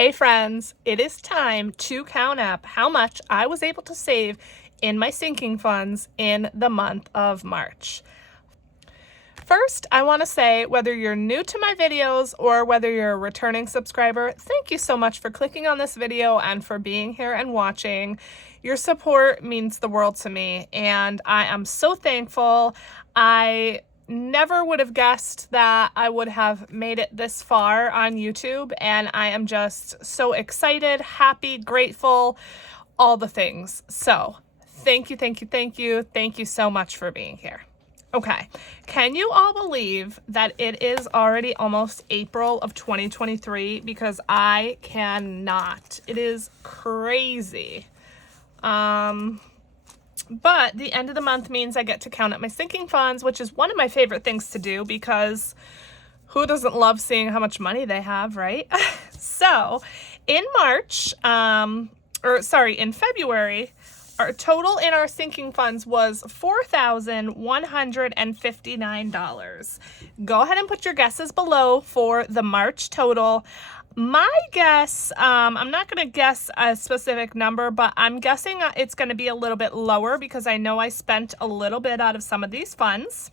Hey friends, it is time to count up how much I was able to save in my sinking funds in the month of March. First, I want to say whether you're new to my videos or whether you're a returning subscriber, thank you so much for clicking on this video and for being here and watching. Your support means the world to me and I am so thankful. I never would have guessed that I would have made it this far on YouTube, and I am just so excited, happy, grateful, all the things. So thank you so much for being here. Okay, can you all believe that it is already almost April of 2023? Because I cannot. It is crazy. But the end of the month means I get to count up my sinking funds, which is one of my favorite things to do because who doesn't love seeing how much money they have, right? So in in February, our total in our sinking funds was $4,159. Go ahead and put your guesses below for the March total. My guess, I'm not going to guess a specific number, but I'm guessing it's going to be a little bit lower because I know I spent a little bit out of some of these funds,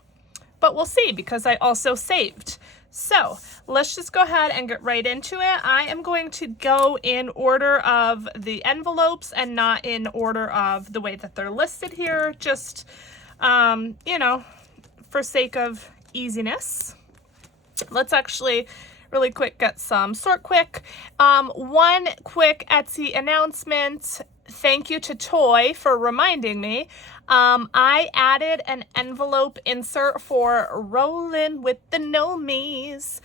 but we'll see because I also saved. So let's just go ahead and get right into it. I am going to go in order of the envelopes and not in order of the way that they're listed here, just, for sake of easiness. Let's actually really quick get some sort quick. One quick Etsy announcement. Thank you to Toy for reminding me. I added an envelope insert for Rollin' with the Nomies.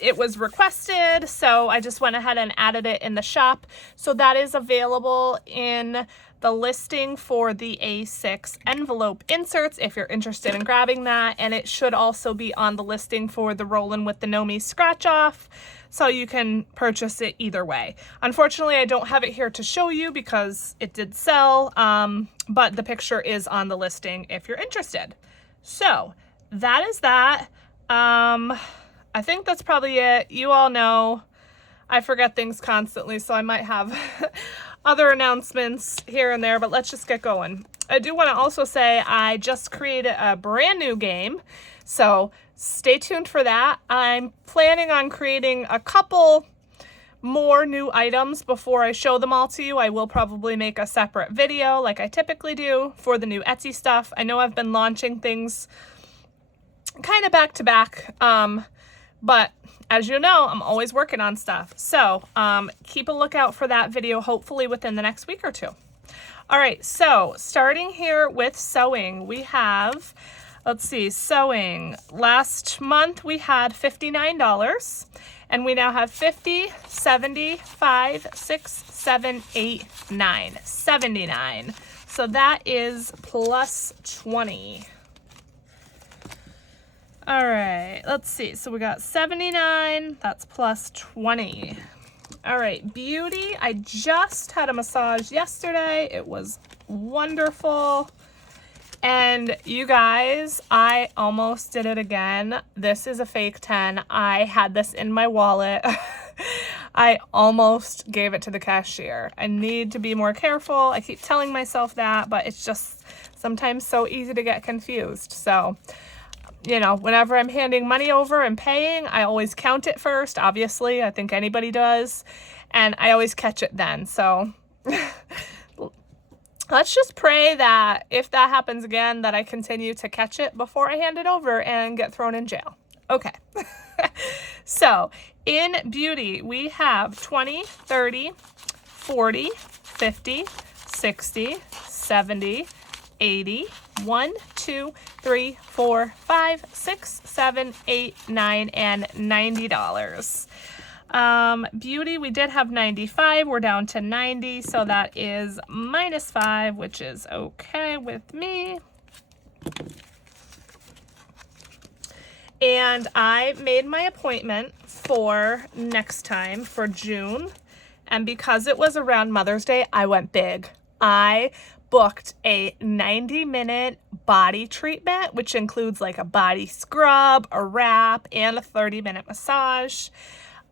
It was requested, so I just went ahead and added it in the shop. So that is available in the listing for the A6 envelope inserts if you're interested in grabbing that, and it should also be on the listing for the Rollin' with the Nomies scratch off, so you can purchase it either way. Unfortunately, I don't have it here to show you because it did sell, but the picture is on the listing if you're interested. So that is that. I think that's probably it. You all know I forget things constantly, so I might have other announcements here and there, but let's just get going. I do want to also say I just created a brand new game, so stay tuned for that. I'm planning on creating a couple more new items before I show them all to you. I will probably make a separate video like I typically do for the new Etsy stuff. I know I've been launching things kind of back to back, but as you know, I'm always working on stuff. So keep a lookout for that video, hopefully within the next week or two. All right, so starting here with sewing, we have, let's see, sewing. Last month we had $59, and we now have 50, 75, 6, 7, 8, 9, 79. So that is plus 20. All right, let's see. So we got 79, that's plus 20. All right, beauty. I just had a massage yesterday. It was wonderful. And you guys, I almost did it again. This is a fake 10. I had this in my wallet. I almost gave it to the cashier. I need to be more careful. I keep telling myself that, but it's just sometimes so easy to get confused. So, whenever I'm handing money over and paying, I always count it first, obviously. I think anybody does. And I always catch it then. So let's just pray that if that happens again, that I continue to catch it before I hand it over and get thrown in jail. Okay. So in beauty, we have 20, 30, 40, 50, 60, 70, 80, 1, 2, 3, 4, 5, 6, 7, 8, 9, and $90. Beauty, we did have 95. We're down to 90, so that is minus 5, which is okay with me. And I made my appointment for next time for June, and because it was around Mother's Day, I went big. I booked a 90-minute body treatment, which includes like a body scrub, a wrap, and a 30-minute massage.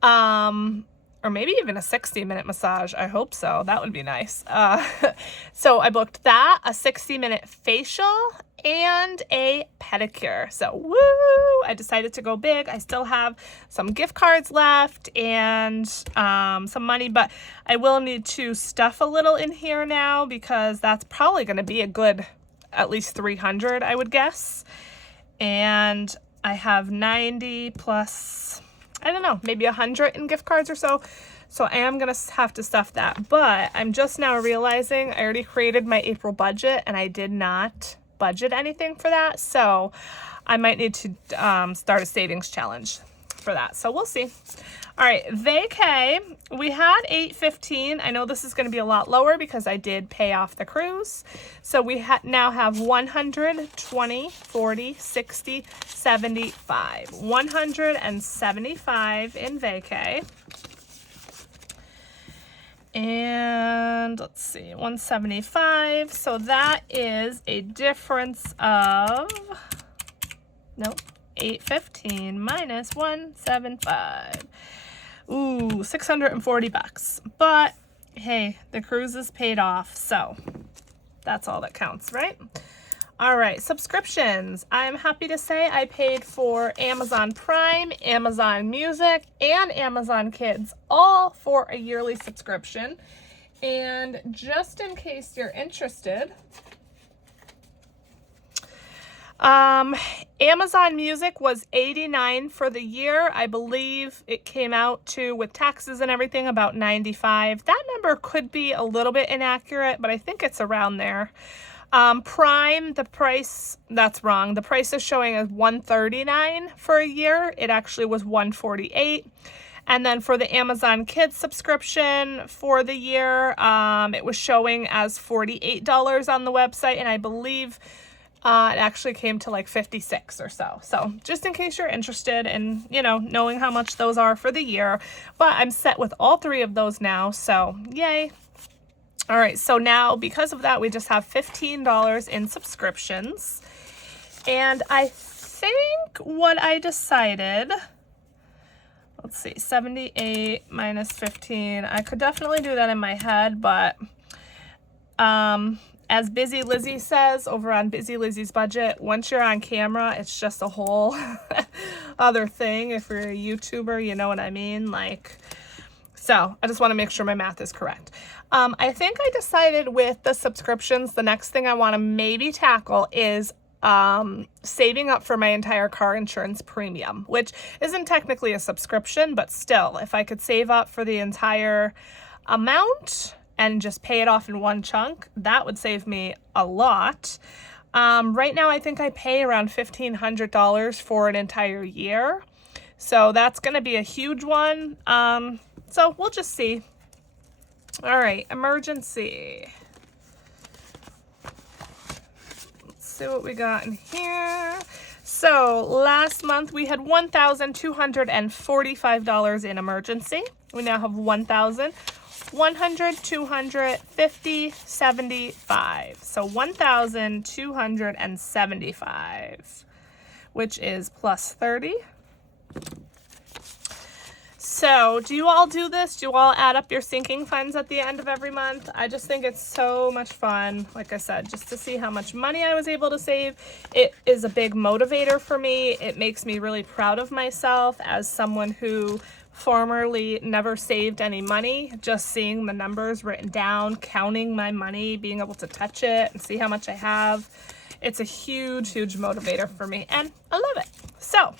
or maybe even a 60-minute massage. I hope so. That would be nice. So I booked that, a 60-minute facial, and a pedicure. So woo! I decided to go big. I still have some gift cards left and some money, but I will need to stuff a little in here now because that's probably going to be a good at least 300, I would guess. And I have 90 plus, I don't know, maybe 100 in gift cards or so. So I am going to have to stuff that. But I'm just now realizing I already created my April budget and I did not budget anything for that. So I might need to start a savings challenge for that. So we'll see. All right, vacay, we had $815. I know this is going to be a lot lower because I did pay off the cruise. So we now have 100, 20, 40, 60, 75. 175 in vacay. And let's see, 175. So that is a difference of, nope, 815 minus 175. Ooh, 640 bucks. But hey, the cruise is paid off, so that's all that counts, right? All right, subscriptions. I'm happy to say I paid for Amazon Prime, Amazon Music, and Amazon Kids, all for a yearly subscription. And just in case you're interested, Amazon Music was $89 for the year. I believe it came out to, with taxes and everything, about $95. That number could be a little bit inaccurate, but I think it's around there. Prime, the price, that's wrong. The price is showing as $139 for a year. It actually was $148. And then for the Amazon Kids subscription for the year, it was showing as $48 on the website, and I believe it actually came to like 56 or so. So just in case you're interested in, you know, knowing how much those are for the year. But I'm set with all three of those now, so yay. All right, so now because of that, we just have $15 in subscriptions. And I think what I decided, let's see, 78 minus 15. I could definitely do that in my head, but as Busy Lizzie says over on Busy Lizzie's Budget, once you're on camera, it's just a whole other thing. If you're a YouTuber, you know what I mean? Like, so I just want to make sure my math is correct. I think I decided with the subscriptions, the next thing I want to maybe tackle is saving up for my entire car insurance premium, which isn't technically a subscription, but still, if I could save up for the entire amount and just pay it off in one chunk, that would save me a lot. Right now, I think I pay around $1,500 for an entire year. So that's going to be a huge one. So we'll just see. All right, emergency. Let's see what we got in here. So last month we had $1,245 in emergency. We now have $1,100, $200, $50, $75. So $1,275, which is plus 30. So do you all do this? Do you all add up your sinking funds at the end of every month? I just think it's so much fun, like I said, just to see how much money I was able to save. It is a big motivator for me. It makes me really proud of myself as someone who formerly never saved any money. Just seeing the numbers written down, counting my money, being able to touch it and see how much I have. It's a huge, huge motivator for me, and I love it. So,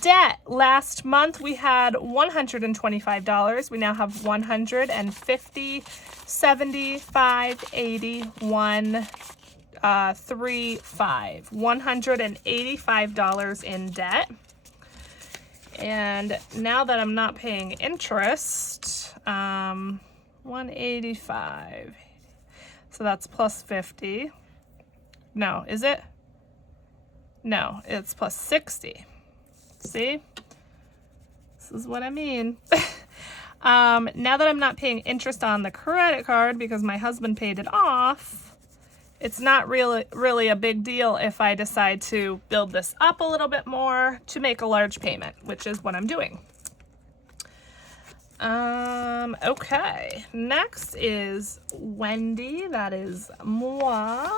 debt. Last month we had $125. We now have $150, $75, $80, $35. $185 in debt. And now that I'm not paying interest, 185. So that's plus 50. No, is it? No, it's plus 60. See? This is what I mean. Now that I'm not paying interest on the credit card because my husband paid it off, it's not really a big deal if I decide to build this up a little bit more to make a large payment, which is what I'm doing. Okay, next is Wendy, that is moi.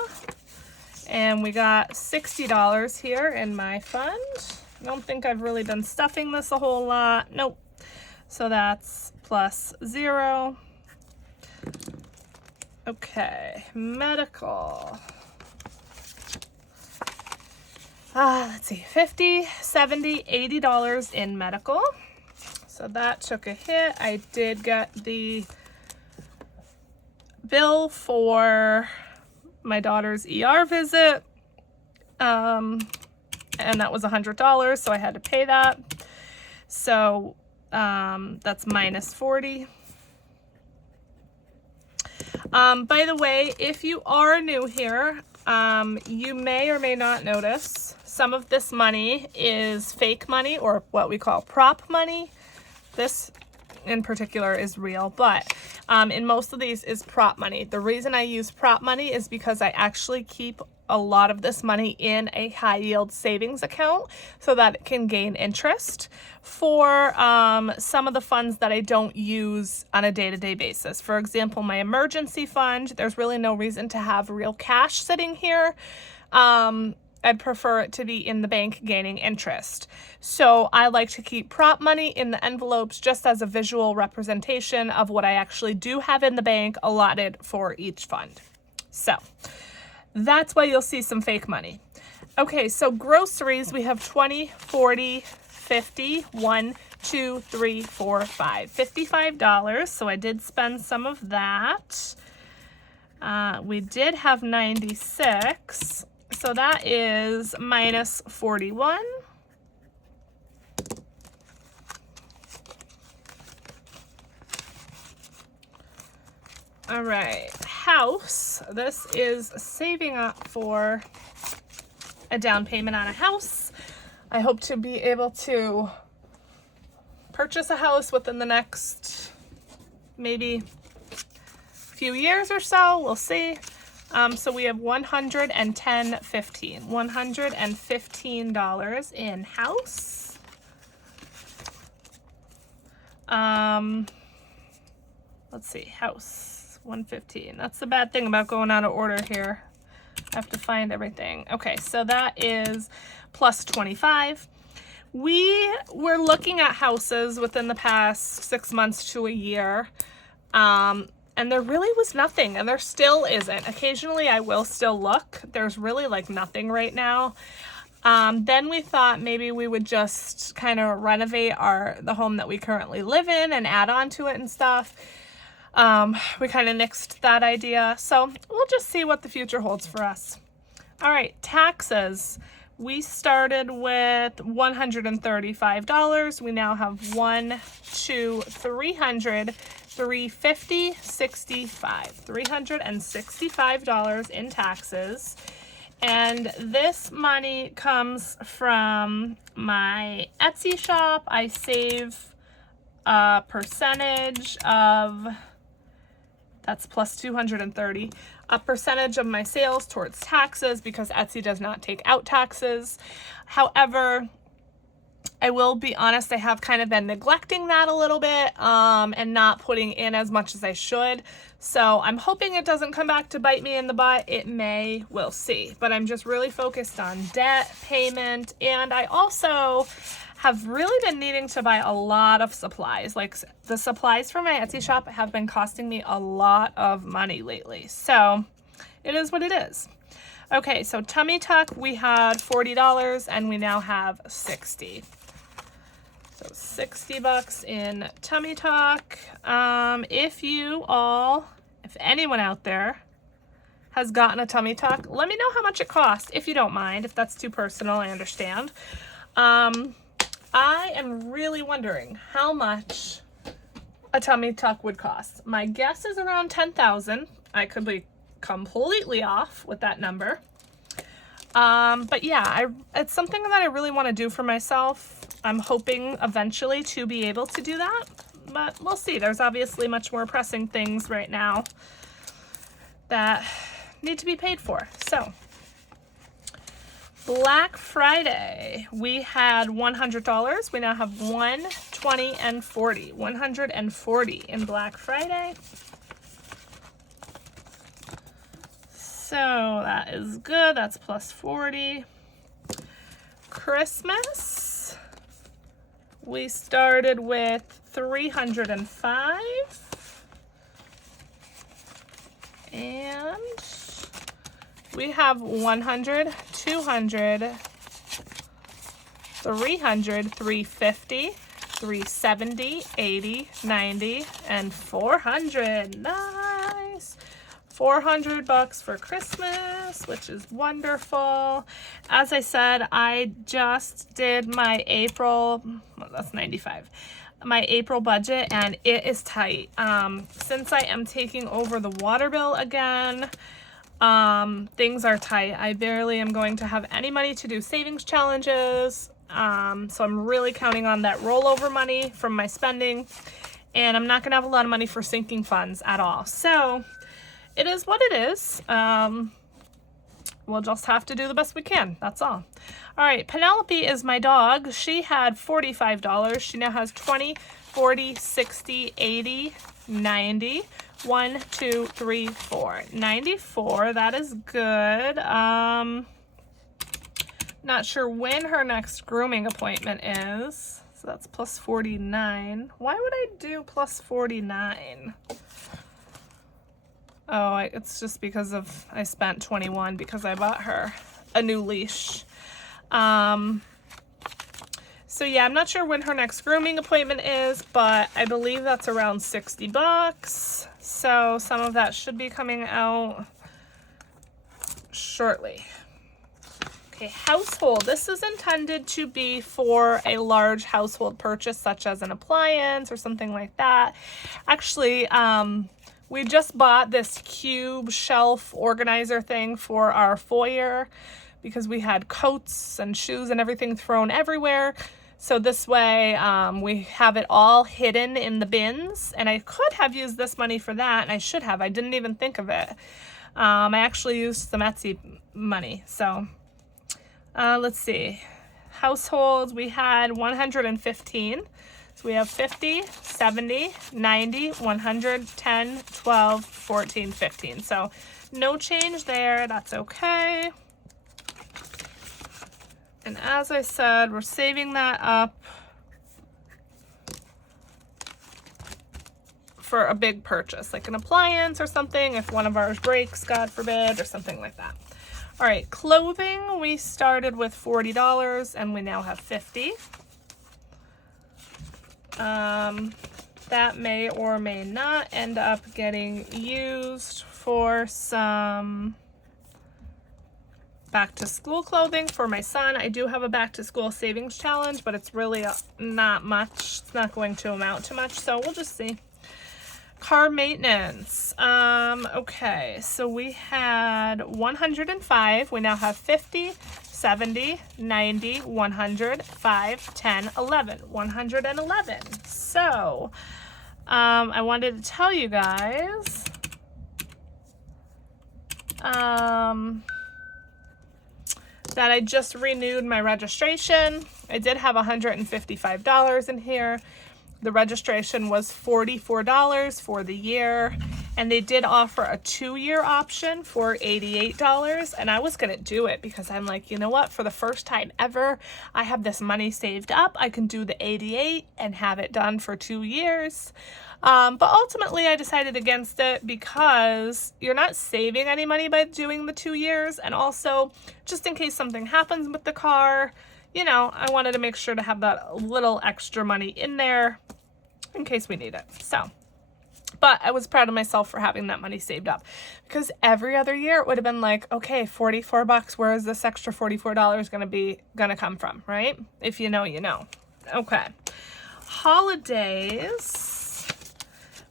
And we got $60 here in my fund. I don't think I've really been stuffing this a whole lot. Nope. So that's plus 0. Okay, medical. Let's see, $50, $70, $80 in medical. So that took a hit. I did get the bill for my daughter's ER visit, and that was $100, so I had to pay that. So that's minus 40. By the way, if you are new here, you may or may not notice some of this money is fake money, or what we call prop money. This in particular is real, but in most of these is prop money. The reason I use prop money is because I actually keep a lot of this money in a high yield savings account so that it can gain interest for some of the funds that I don't use on a day-to-day basis. For example, my emergency fund, there's really no reason to have real cash sitting here. I'd prefer it to be in the bank gaining interest. So I like to keep prop money in the envelopes just as a visual representation of what I actually do have in the bank allotted for each fund. So that's why you'll see some fake money. Okay, so groceries, we have 20, 40, 50, 1, 2, 3, 4, 5. $55, so I did spend some of that. We did have 96. So that is minus 41. All right, house. This is saving up for a down payment on a house. I hope to be able to purchase a house within the next maybe few years or so. We'll see. So we have $115 in house. Let's see, house 115. That's the bad thing about going out of order here. I have to find everything. Okay, so that is plus 25. We were looking at houses within the past 6 months to a year. And there really was nothing, and there still isn't. Occasionally I will still look. There's really like nothing right now. Then we thought maybe we would just kind of renovate the home that we currently live in and add on to it and stuff. We kind of nixed that idea. So we'll just see what the future holds for us. All right, taxes. We started with $135. We now have 1, 2, 300, 350, 65, $365 in taxes. And this money comes from my Etsy shop. I save a percentage of, that's plus 230, a percentage of my sales towards taxes because Etsy does not take out taxes. However, I will be honest, I have kind of been neglecting that a little bit and not putting in as much as I should. So I'm hoping it doesn't come back to bite me in the butt. It may, we'll see. But I'm just really focused on debt, payment, and I also have really been needing to buy a lot of supplies. Like the supplies for my Etsy shop have been costing me a lot of money lately. So it is what it is. Okay, so Tummy Tuck, we had $40 and we now have 60. So $60 in Tummy Tuck. If anyone out there has gotten a Tummy Tuck, let me know how much it costs, if you don't mind. If that's too personal, I understand. I am really wondering how much a Tummy Tuck would cost. My guess is around $10,000. I could be completely off with that number. But yeah, it's something that I really want to do for myself. I'm hoping eventually to be able to do that, but we'll see. There's obviously much more pressing things right now that need to be paid for. So Black Friday, we had $100. We now have $125. 20, and 40. 140 in Black Friday. So that is good. That's plus 40. Christmas, we started with 305. And we have 100, 200, 300, 350, 370, 80, 90, and 400. Nice. $400 for Christmas, which is wonderful. As I said, I just did my April, well, that's 95, my April budget, and it is tight. Since I am taking over the water bill again, things are tight. I barely am going to have any money to do savings challenges. So I'm really counting on that rollover money from my spending, and I'm not going to have a lot of money for sinking funds at all. So it is what it is. We'll just have to do the best we can. That's all. All right, Penelope is my dog. She had $45. She now has 20, 40, 60, 80, 90. 1, 2, 3, 4. 94. That is good. Not sure when her next grooming appointment is. So that's plus 49. Why would I do plus 49? Oh, it's just because of I spent 21 because I bought her a new leash. So yeah, I'm not sure when her next grooming appointment is, but I believe that's around $60. So some of that should be coming out shortly. Okay, household. This is intended to be for a large household purchase, such as an appliance or something like that. Actually, we just bought this cube shelf organizer thing for our foyer because we had coats and shoes and everything thrown everywhere. So this way we have it all hidden in the bins, and I could have used this money for that, and I should have. I didn't even think of it. I actually used some Etsy money. So let's see. Households, we had 115. So we have 50, 70, 90, 100, 10, 12, 14, 15. So no change there. That's okay. And as I said, we're saving that up for a big purchase, like an appliance or something, if one of ours breaks, God forbid, or something like that. All right, clothing, we started with $40 and we now have 50. That may or may not end up getting used for some back to school clothing for my son. I do have a back to school savings challenge, but it's really not much. It's not going to amount to much, so we'll just see. Car maintenance. Okay, so we had 105. We now have 50, 70, 90, 100, 5, 10, 11. 111. So, I wanted to tell you guys, that I just renewed my registration. I did have $155 in here. The registration was $44 for the year, and they did offer a 2-year option for $88, and I was gonna do it because I'm like, you know what, for the first time ever, I have this money saved up. I can do the $88 and have it done for 2 years. But ultimately I decided against it because you're not saving any money by doing the 2 years, and also just in case something happens with the car, you know, I wanted to make sure to have that little extra money in there in case we need it. So, but I was proud of myself for having that money saved up, because every other year it would have been like, okay, $44, where is this extra $44 gonna come from, right? If you know, you know. Okay. Holidays,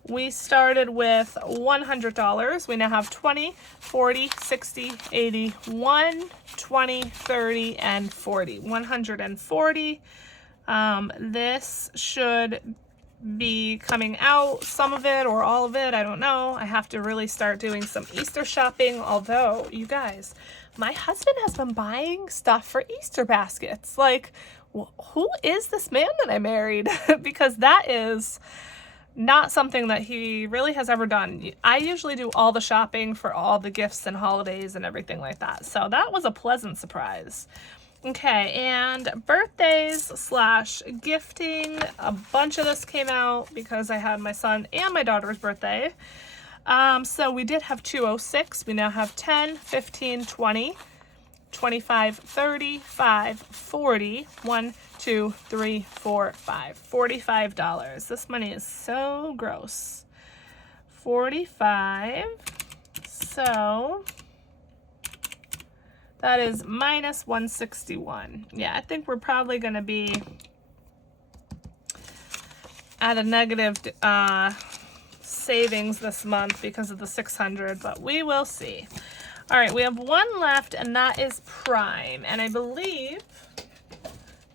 we started with $100. We now have 20, 40, 60, 80, 1, 20, 30, and 40. 140. This should be coming out, some of it or all of it, I don't know. I have to really start doing some Easter shopping, although, you guys, my husband has been buying stuff for Easter baskets. Like, who is this man that I married? Because that is not something that he really has ever done. I usually do all the shopping for all the gifts and holidays and everything like that. So that was a pleasant surprise. Okay, and birthdays slash gifting. A bunch of this came out because I had my son and my daughter's birthday. So we did have 206. We now have 10, 15, 20, 25, 30, 5, 40, 1, 2, 3, 4, 5. $45. This money is so gross. 45. So that is minus 161. Yeah, I think we're probably going to be at a negative savings this month because of the 600, but we will see. All right, we have one left, and that is Prime, and I believe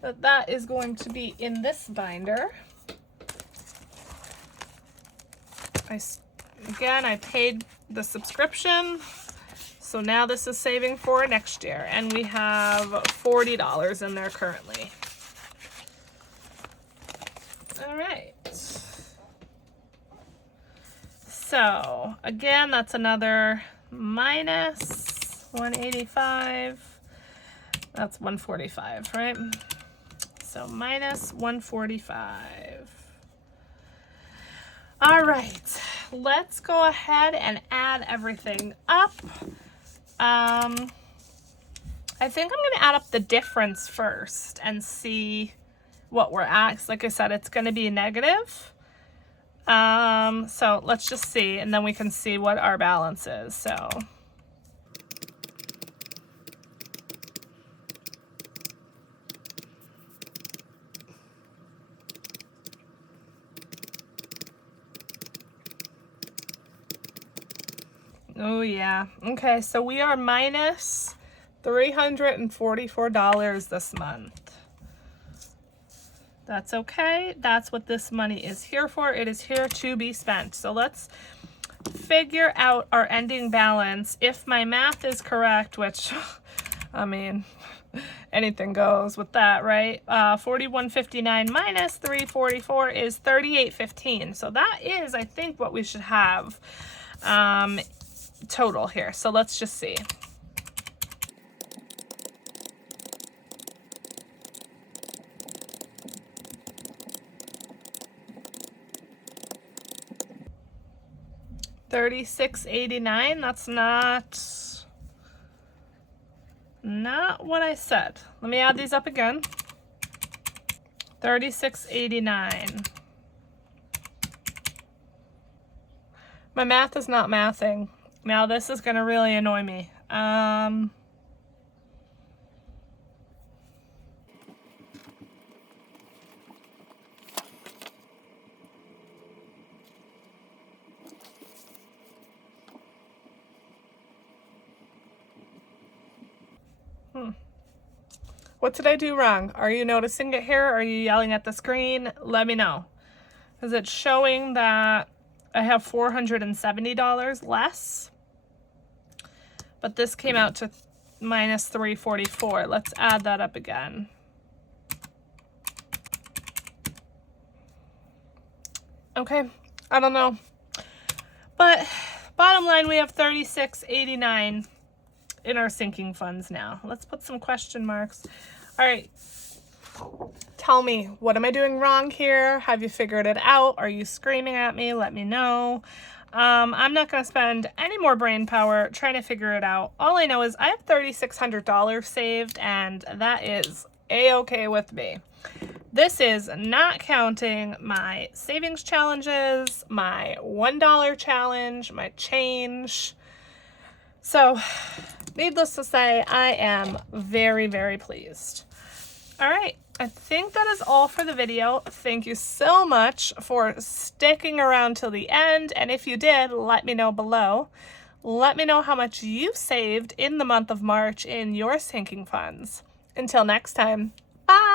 that that is going to be in this binder. Again, I paid the subscription, so now this is saving for next year, and we have $40 in there currently. All right. So, again, that's another minus 185. That's 145, right? So, minus 145. All right. Let's go ahead and add everything up. I think I'm going to add up the difference first and see what we're at. Like I said, it's going to be negative. So let's just see, and then we can see what our balance is. So oh yeah. Okay, so we are minus $344 this month. That's okay. That's what this money is here for. It is here to be spent. So let's figure out our ending balance. If my math is correct, which, I mean, anything goes with that, right? 4159 minus 344 is 3815. So that is, I think, what we should have total here. So let's just see. $36.89. That's not what I said. Let me add these up again. $36.89. My math is not mathing. Now this is going to really annoy me. What did I do wrong? Are you noticing it here? Are you yelling at the screen? Let me know. Because it's showing that I have $470 less. But this came out to minus 344. Let's add that up again. Okay, I don't know. But bottom line, we have $36.89 in our sinking funds now. Let's put some question marks. All right. Tell me, what am I doing wrong here? Have you figured it out? Are you screaming at me? Let me know. I'm not going to spend any more brain power trying to figure it out. All I know is I have $3,600 saved, and that is a-okay with me. This is not counting my savings challenges, my $1 challenge, my change. So, needless to say, I am very, very pleased. All right, I think that is all for the video. Thank you so much for sticking around till the end. And if you did, let me know below. Let me know how much you saved in the month of March in your sinking funds. Until next time, bye.